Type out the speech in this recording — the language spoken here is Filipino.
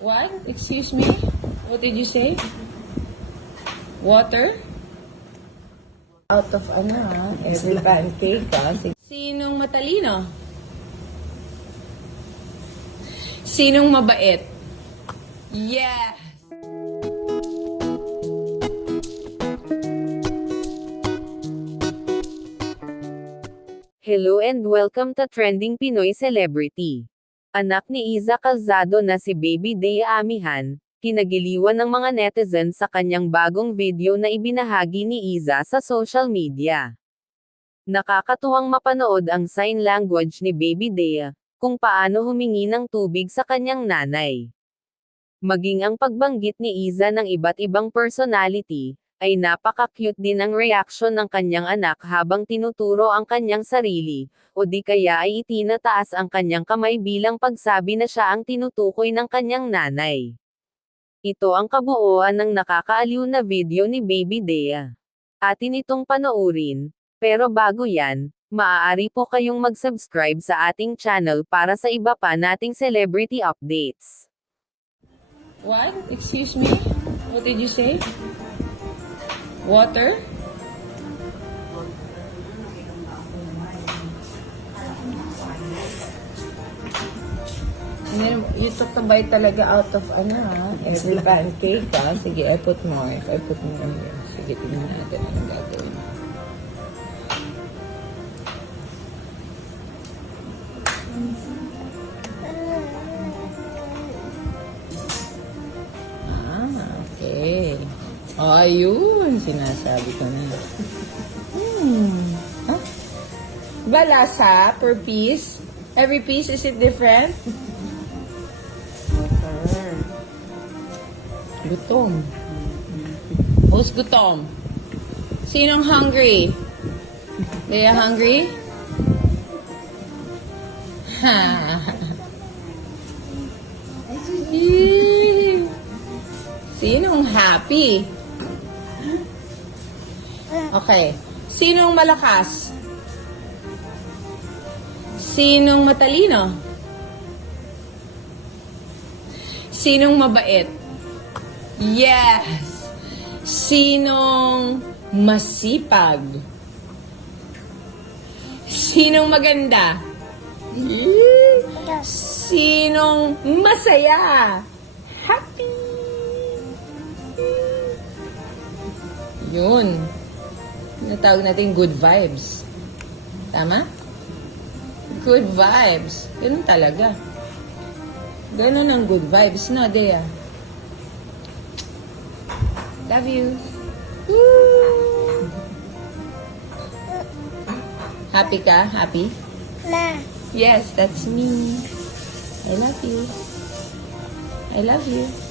What? Excuse me? What did you say? Water? Out of ano ha? Every pancake ha? Sinong matalino? Sinong mabait? Yes! Hello and welcome to Trending Pinoy Celebrity. Anak ni Iza Calzado na si Baby Day Amihan, kinagiliwan ng mga netizens sa kanyang bagong video na ibinahagi ni Iza sa social media. Nakakatuwang mapanood ang sign language ni Baby Day, kung paano humingi ng tubig sa kanyang nanay. Maging ang pagbanggit ni Iza ng iba't ibang personality, ay napaka-cute din ang reaction ng kanyang anak habang tinuturo ang kanyang sarili, o di kaya ay itinataas ang kanyang kamay bilang pagsabi na siya ang tinutukoy ng kanyang nanay. Ito ang kabuuan ng nakakaaliw na video ni Baby Dea. Atin itong panoorin, pero bago yan, maaari po kayong mag-subscribe sa ating channel para sa iba pa nating celebrity updates. What? Excuse me? What did you say? Water? And then, you took the bite talaga out of ano ha? Every pancake ha? Sige, I put more. I put more here. Sige, tingnan natin anong gagawin. Oh, ayun. Sinasabi ko na. Hmm. Huh? Ba lasa per piece? Every piece, is it different? Ah. Gutom. Who's gutom? Sinong hungry? They are hungry? Ha. Sinong happy? Okay. Sinong malakas? Sinong matalino? Sinong mabait? Yes! Sinong masipag? Sinong maganda? Sinong masaya? Happy! Yun. Natawag natin good vibes. Tama? Good vibes. Yun talaga. Ganun ang good vibes, no, Dea? Love you. Woo! Happy ka? Happy? Ma, Yes, that's me. I love you. I love you.